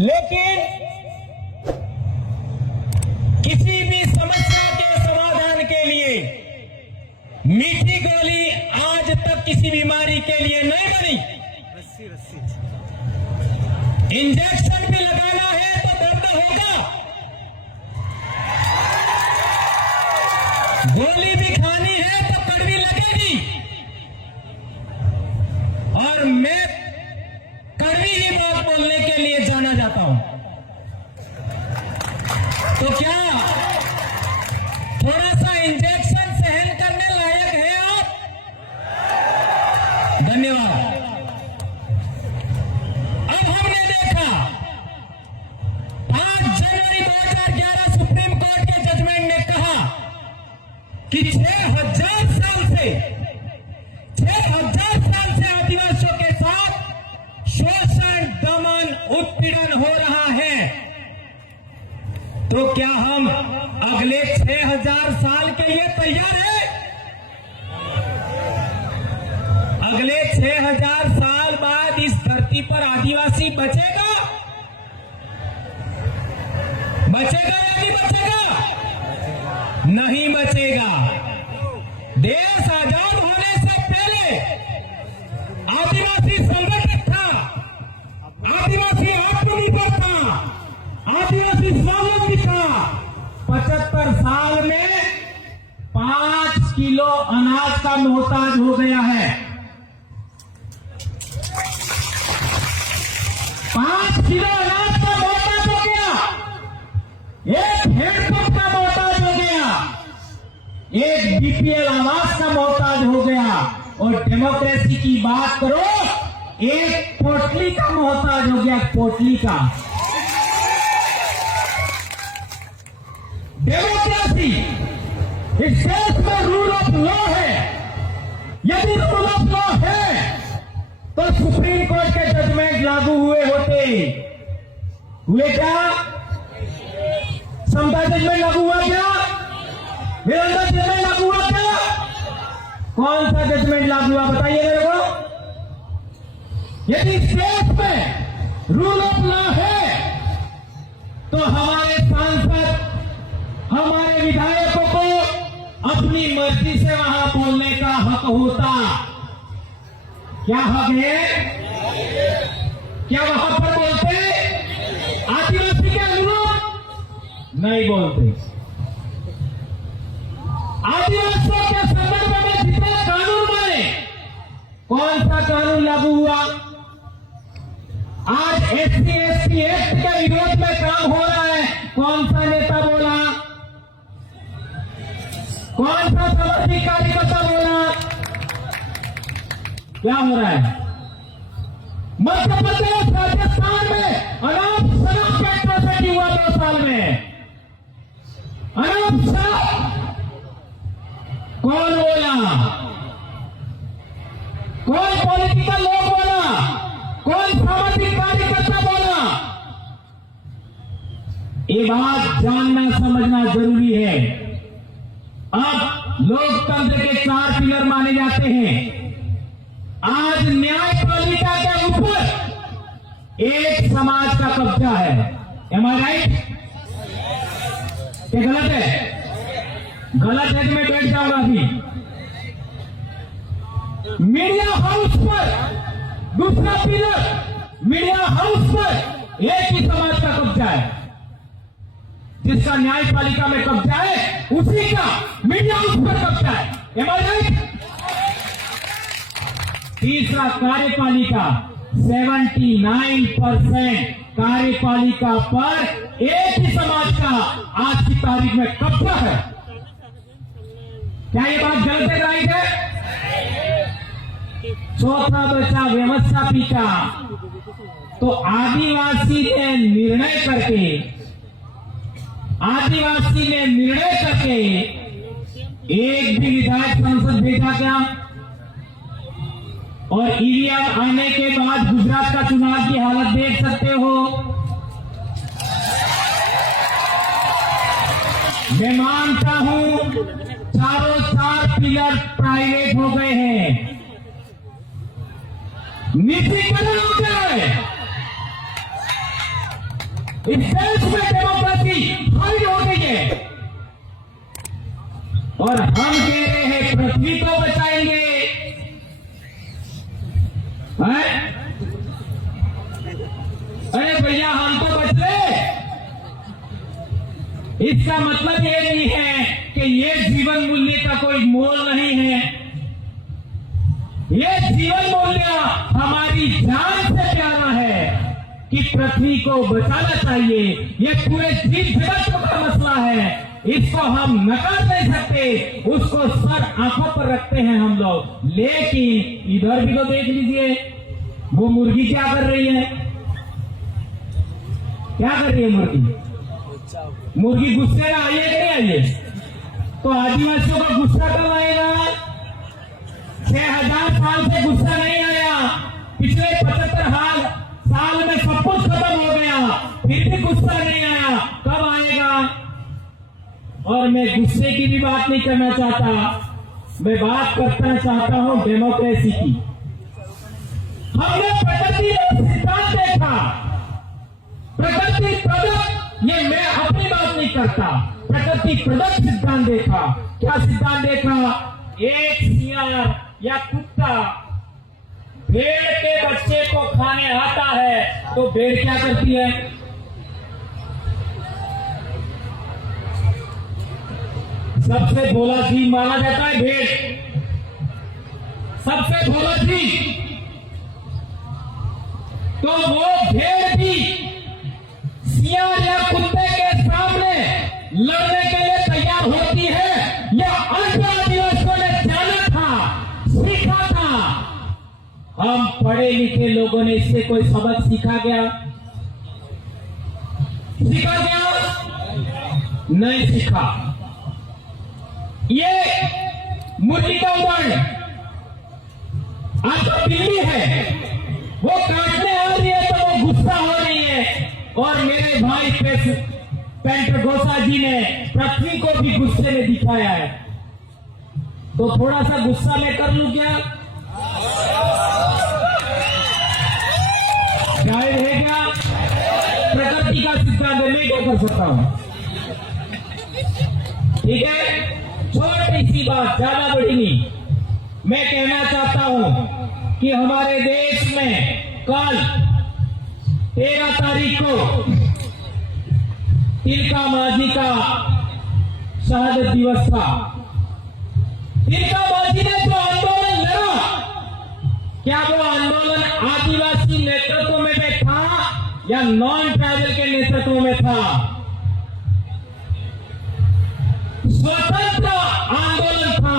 लेकिन किसी भी समस्या के समाधान के लिए मीठी गोली आज तक किसी बीमारी के लिए नहीं बनी। इंजेक्शन भी लगाना है तो दर्द होगा, गोली भी खानी है तो कड़वी लगेगी, और मैं कड़वी ही बात बोलने के लिए जाना जाता हूं। तो क्या थोड़ा सा इंजेक्शन सहन करने लायक है आप? धन्यवाद। अब हमने देखा 5 जनवरी 2011 सुप्रीम कोर्ट के जजमेंट ने कहा कि 6000 साल से आदिवासियों के साथ शोषण, दमन, उत्पीड़न हो रहा है। तो क्या हम अगले 6000 साल के लिए तैयार हैं? अगले 6000 साल बाद इस धरती पर आदिवासी बचेगा? बचेगा या नहीं बचेगा? नहीं बचेगा। देश आजाद होने से पहले आदिवासी संगठित था, आदिवासी आत्मनिर्भर था, आदिवासी स्वावलंबी था। 75 साल में 5 किलो अनाज का मोहताज हो गया है। 5 किलो अनाज का मोहताज हो गया, एक हैंडपंप का मोहताज हो गया, एक बीपीएल आवास का मोहताज हो गया, और डेमोक्रेसी की बात करो एक पोटली का मोहताज हो गया, पोटली का। डेमोक्रेसी इस देश में रूल ऑफ लॉ है। यदि रूल ऑफ लॉ है तो सुप्रीम कोर्ट के जजमेंट लागू हुए होते। हुए क्या? समता जजमेंट लागू हुआ क्या? विरंदा जजमेंट लागू हुआ क्या? कौन सा जजमेंट लागू हुआ बताइए मेरे को। यदि देश में रूल ऑफ लॉ है तो हमारे सांसद, हमारे विधायकों को अपनी मर्जी से वहां बोलने का हक होता। क्या हक है? क्या वहां पर बोलते? आदिवासी के अनुरूप नहीं बोलते। आदिवासियों के संदर्भ में जितने कानून बने, कौन सा कानून लागू हुआ? आज SC/ST एक्ट के विरोध में काम हो रहा है, कौन सा नेता बोला? कौन सा सामाजिक कार्यकर्ता बोला? क्या हो रहा है? मध्य प्रदेश, राजस्थान में अनाप शनाप एट्रोसिटी हुआ 2 साल में। अनाप शनाप कौन बोला? कौन पॉलिटिकल लोग बोला? कौन सामाजिक कार्यकर्ता बोला? ये बात जानना समझना जरूरी है। अब लोकतंत्र के 4 पिलर माने जाते हैं। आज न्यायपालिका के ऊपर एक समाज का कब्जा है। एम आई राइट? क्या गलत है? गलत है कि मैं बैठ जाऊंगा अभी। मीडिया हाउस पर दूसरा पिलर, मीडिया हाउस पर एक ही समाज का कब्जा है। जिसका न्यायपालिका में कब्जा है उसी का मीडिया हाउस पर कब्जा है। एम आई राइट? तीसरा कार्यपालिका, 79% कार्यपालिका पर एक ही समाज का आज की तारीख में कब्जा है। क्या ये बात गलत है, राइट है? चौथा बचा व्यवस्थापिका। तो आदिवासी ने निर्णय करके एक भी विधायक संसद भेजा क्या? और ईवीएम आने के बाद गुजरात का चुनाव की हालत देख सकते हो। मैं मानता हूं चारों 4 पिलर प्राइवेट हो गए हैं, निजीकरण हो गए। इस देश में डेमोक्रेसी हावी हो गई है और हम कह रहे हैं पृथ्वी को बचाएंगे। अरे भैया हम तो बच रहे। इसका मतलब ये नहीं है कि ये जीवन मूल्य का कोई मोल नहीं है। ये जीवन मूल्य हमारी जान से प्यारा है कि पृथ्वी को बचाना चाहिए। ये पूरे जीव जगत का मसला है, इसको हम नकार नहीं सकते। उसको सर आंखों पर रखते हैं हम लोग। लेकिन इधर भी तो देख लीजिए, वो मुर्गी क्या कर रही है? क्या कर रही है मुर्गी? मुर्गी गुस्से में आई है कि नहीं आई है? तो आदिवासियों का गुस्सा कब आएगा? 6000 साल से गुस्सा नहीं आया। पिछले 75 साल में सब कुछ खत्म हो गया, फिर भी गुस्सा नहीं आया। कब आएगा? और मैं गुस्से की भी बात नहीं करना चाहता, मैं बात करना चाहता हूं डेमोक्रेसी की। हमने प्रगति का सिद्धांत देखा, प्रगति प्रदत्त, ये मैं अपनी बात नहीं करता, प्रगति प्रदत्त सिद्धांत देखा। क्या सिद्धांत देखा? एक सियार या कुत्ता भेड़ के बच्चे को खाने आता है तो भेड़ क्या करती है? सबसे भोला जीव माना जाता है भेड़, सबसे भोला जीव। तो वो भेड़ भी सियार या कुत्ते के सामने लड़ने के लिए तैयार होती है। या अन्य आदिवासियों ने जाना था, सीखा था। हम पढ़े लिखे लोगों ने इससे कोई सबक सीखा गया? सीखा गया? नहीं सीखा। ये मुर्गी का उदाहरण, आज तो बिल्ली है, वो काटने आ रही है तो वो गुस्सा हो रही है। और मेरे भाई पेंटगोसा जी ने पृथ्वी को भी गुस्से में दिखाया है। तो थोड़ा सा गुस्सा मैं कर लूं क्या? जाहिर है क्या? प्रकृति का सिद्धांत मैं क्या कर सकता हूं? ठीक है, छोटी सी बात, ज्यादा बड़ी नहीं। मैं कहना चाहता हूं कि हमारे देश में कल 13 तारीख को तिलका मांझी का शहादत दिवस था। तिलका मांझी ने जो आंदोलन लड़ा, क्या वो आंदोलन आदिवासी नेतृत्व में था या नॉन ट्राइबल के नेतृत्व में था? स्वतंत्र आंदोलन था,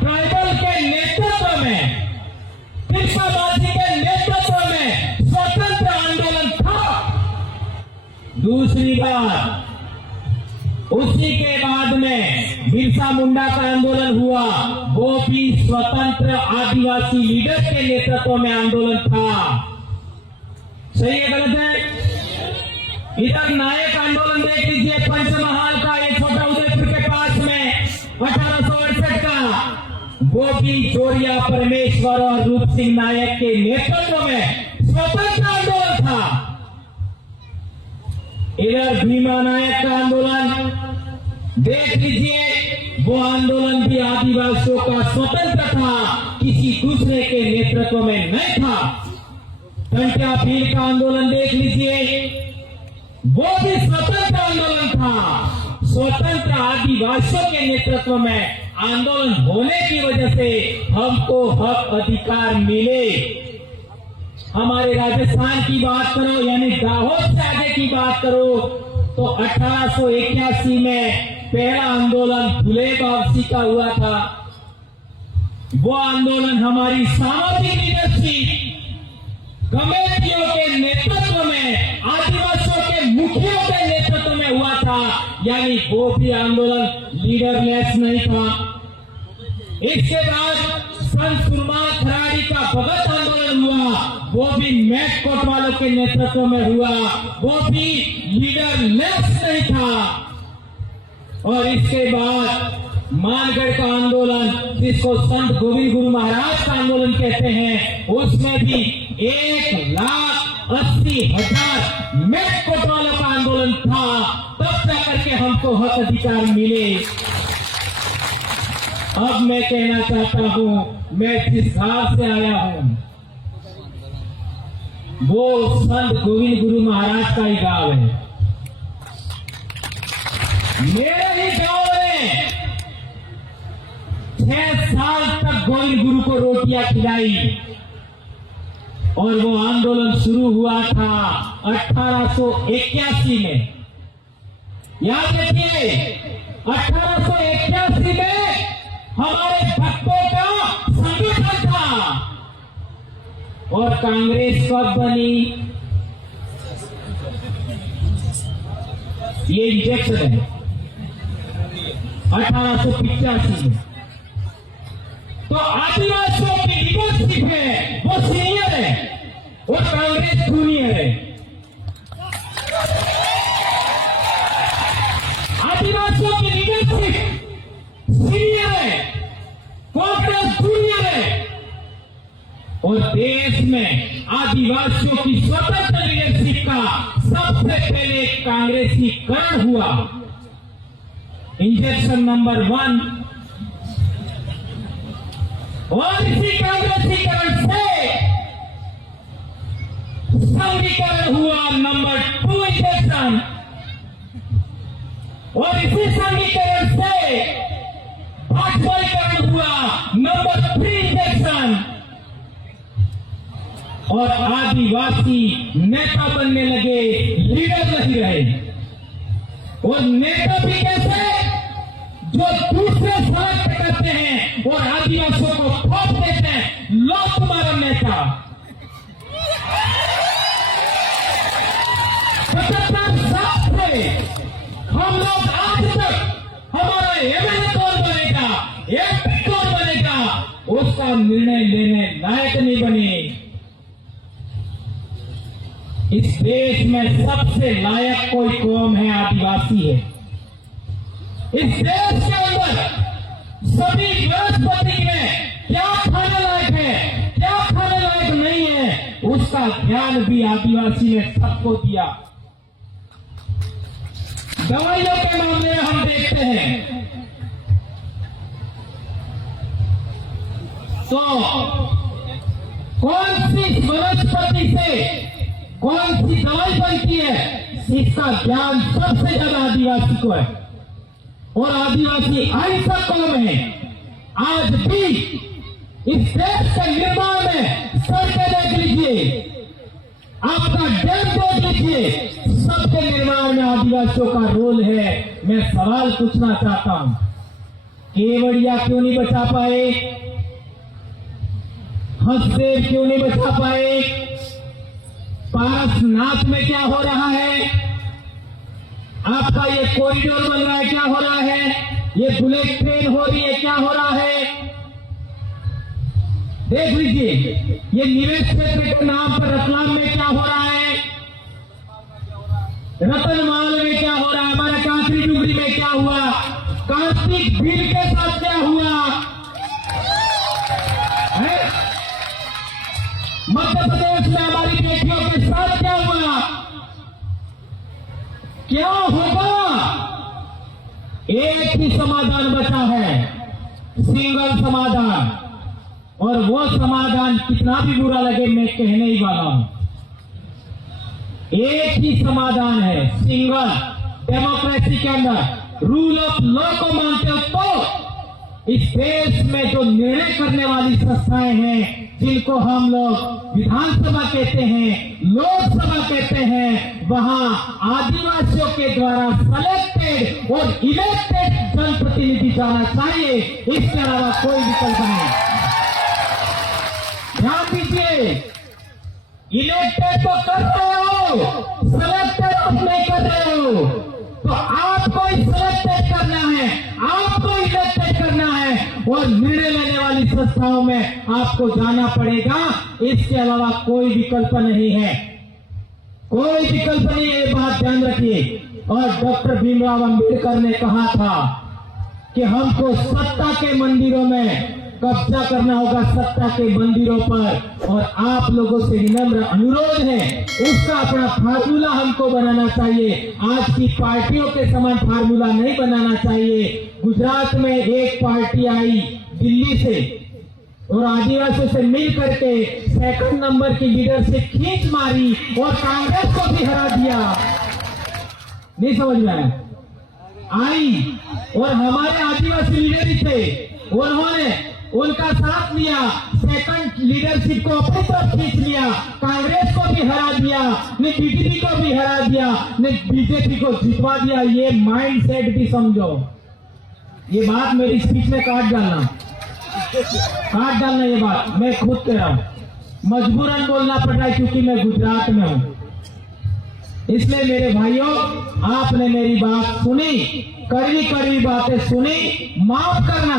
ट्राइबल के नेतृत्व में, तिलका मांझी के नेतृत्व में स्वतंत्र आंदोलन था। दूसरी बात, उसी के बाद में बिरसा मुंडा का आंदोलन हुआ, वो भी स्वतंत्र आदिवासी लीडर के नेतृत्व में आंदोलन था। सही है गलत है? इधर नायक आंदोलन देख लीजिए, पंचमहाल का, ये छोटा उदयपुर के पास में 1868 का, वो भी जोरिया परमेश्वर और रूप सिंह नायक के नेतृत्व में स्वतंत्र आंदोलन था। इधर भीमा नायक का आंदोलन देख लीजिए, वो आंदोलन भी आदिवासियों का स्वतंत्र था, किसी दूसरे के नेतृत्व में नहीं था। टंट्या भील का आंदोलन देख लीजिए, वो भी स्वतंत्र आंदोलन था। स्वतंत्र आदिवासियों के नेतृत्व में आंदोलन होने की वजह से हमको हक अधिकार मिले। हमारे राजस्थान की बात करो, यानी दाहोद से आगे की बात करो, तो 1881 में पहला आंदोलन फुले वापसी का हुआ था। वो आंदोलन हमारी सामाजिक लीडरशिप कमेटियों के नेतृत्व में, आदिवासियों के मुखियों के नेतृत्व में हुआ था, यानी वो भी आंदोलन लीडरलेस नहीं था। इसके बाद संत सुरमाल खराड़ी का भगत आंदोलन हुआ, वो भी मैक कोट वालों के नेतृत्व में हुआ, वो भी लीडरलेस नहीं था। और इसके बाद मानगढ़ का आंदोलन, जिसको संत गोविंद गुरु महाराज का आंदोलन कहते हैं, उसमें भी 1 लाख 80,000 मेटकोट वालों का आंदोलन था, तब जाकर के हमको हक अधिकार मिले। अब मैं कहना चाहता हूं, मैं जिस गांव से आया हूं वो संत गोविंद गुरु महाराज का ही गांव है। मेरे ही गांव में 6 साल तक गोविंद गुरु को रोटियां खिलाई और वो आंदोलन शुरू हुआ था 1881 में। याद रखिए, 1881 में हमारे भक्तों का संगठन था। और कांग्रेस कब बनी? ये इंजेक्शन है 1885 में। तो आदिवासियों की लीडरशिप है वो सीनियर है और कांग्रेस जूनियर है। आदिवासियों की लीडरशिप सीनियर है, कांग्रेस जूनियर है। और देश में आदिवासियों की स्वतंत्र लीडरशिप का सबसे पहले कांग्रेसीकरण हुआ। Injection number 1। और इसी कांग्रेसीकरण से संघीकरण हुआ नंबर 2 इंजेक्शन। और इसी संघीकरण से भाजपाईकरण हुआ नंबर 3 इंजेक्शन। और आदिवासी नेता बनने लगे, लीडर नहीं रहे। और नेता भी कैसे? जो दूसरे सेलेक्ट करते हैं और आदिवासियों को थोप देते हैं, लो तुम्हारा नेता। 75 साल से हम लोग आज तक हमारा एमएलए कौन बनेगा, एमपी कौन बनेगा, उसका निर्णय लेने लायक नहीं बने। इस देश में सबसे लायक कोई कौम है, आदिवासी है। इस देश के अंदर सभी वनस्पति में क्या खाने लायक है, क्या खाने लायक नहीं है, उसका ध्यान भी आदिवासी ने सबको दिया। दवाइयों के मामले में हम देखते हैं तो कौन सी वनस्पति से कौन सी दवाई बनती है, इसका ज्ञान सबसे ज्यादा आदिवासी को है। और आदिवासी अहिंसक कौम है। आज भी इस देश के निर्माण में सड़कें देख लीजिए, आपका डैम देख लीजिए, सबके निर्माण में आदिवासियों का रोल है। मैं सवाल पूछना चाहता हूं, केवड़िया क्यों नहीं बचा पाए? हंसदेव क्यों नहीं बचा पाए? पारसनाथ में क्या हो रहा है? आपका ये कॉरिडोर बन रहा है, क्या हो रहा है? ये बुलेट ट्रेन हो रही है, क्या हो रहा है? देख लीजिए, ये निवेश क्षेत्र के नाम पर रतलाम में क्या हो रहा है, रतनमाल में क्या हो रहा है, हमारे कांकरी डुगरी में क्या हुआ, कार्तिक भीड़ के साथ क्या हुआ है? मध्य प्रदेश में हमारी बेटियों के साथ क्या हुआ, क्या होगा? एक ही समाधान बचा है, सिंगल समाधान। और वो समाधान कितना भी बुरा लगे मैं कहने ही वाला हूं, एक ही समाधान है, सिंगल। डेमोक्रेसी के अंदर रूल ऑफ लॉ को मानते हो तो इस देश में जो निर्णय करने वाली संस्थाएं हैं, जिनको हम लोग विधानसभा कहते हैं, लोकसभा कहते हैं, वहां आदिवासियों के द्वारा सेलेक्टेड और इलेक्टेड जनप्रतिनिधि जाना चाहिए। इसके अलावा कोई विकल्प नहीं। ध्यान दीजिए, इलेक्टेड तो कर रहे हो, सेलेक्टेड आप नहीं कर रहे हो। तो आपको सिलेक्टेड करना है, आपको इलेक्टेड करना है और निर्णय लेने वाली संस्थाओं में आपको जाना पड़ेगा। इसके अलावा कोई विकल्प नहीं है, कोई विकल्प नहीं है, ये बात ध्यान रखिए। और डॉक्टर भीमराव अंबेडकर ने कहा था कि हमको सत्ता के मंदिरों में कब्जा करना होगा सत्ता के मंदिरों पर। और आप लोगों से विनम्र अनुरोध है, उसका अपना फार्मूला हमको बनाना चाहिए। आज की पार्टियों के समान फार्मूला नहीं बनाना चाहिए। गुजरात में एक पार्टी आई दिल्ली से और आदिवासियों से मिल करके सेकंड नंबर की लीडरशिप खींच मारी और कांग्रेस को भी हरा दिया। नहीं समझ में आया? आई और हमारे आदिवासी लीडर ही थे, उन्होंने उनका साथ लिया, सेकंड लीडरशिप को अपनी तरफ खींच लिया, कांग्रेस को भी हरा दिया, ने बीजेपी को भी हरा दिया, ने बीजेपी को जितवा दिया। ये माइंड सेट भी समझो। ये बात मेरी स्पीच में काट डालना ये बात मैं खुद कह रहा हूं, मजबूरन बोलना पड़ रहा है क्योंकि मैं गुजरात में हूं। इसलिए मेरे भाइयों, आपने मेरी बात सुनी, कड़वी बातें सुनी, माफ करना।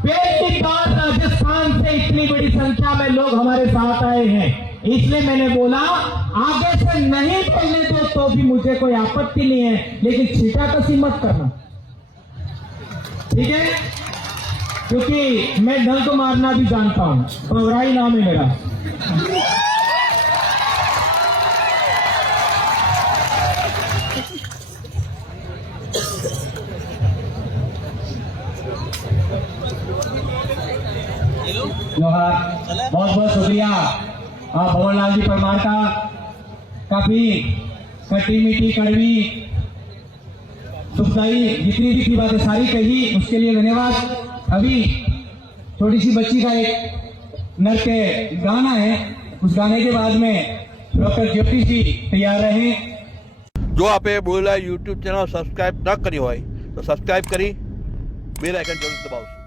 पहली बार राजस्थान से इतनी बड़ी संख्या में लोग हमारे साथ आए हैं, इसलिए मैंने बोला आगे से नहीं बोलने दो तो भी मुझे कोई आपत्ति नहीं है, लेकिन छीटाकसी मत करना, ठीक है? क्योंकि मैं डंक मारना भी जानता हूं, पवराई नाम है मेरा। जोहार, बहुत बहुत शुक्रिया भवन लाल जी परमार का। काफी खट्टी मीठी कड़वी सुखदाई जितनी भी थी बातें सारी कही, उसके लिए धन्यवाद। अभी छोटी सी बच्ची का एक नृत्य गाना है, उस गाने के बाद में डॉक्टर ज्योति जी तैयार रहे। जो आपे बोला यूट्यूब चैनल सब्सक्राइब न करी हो तो सब्सक्राइब करी, बेल आइकन जरूर दबाओ।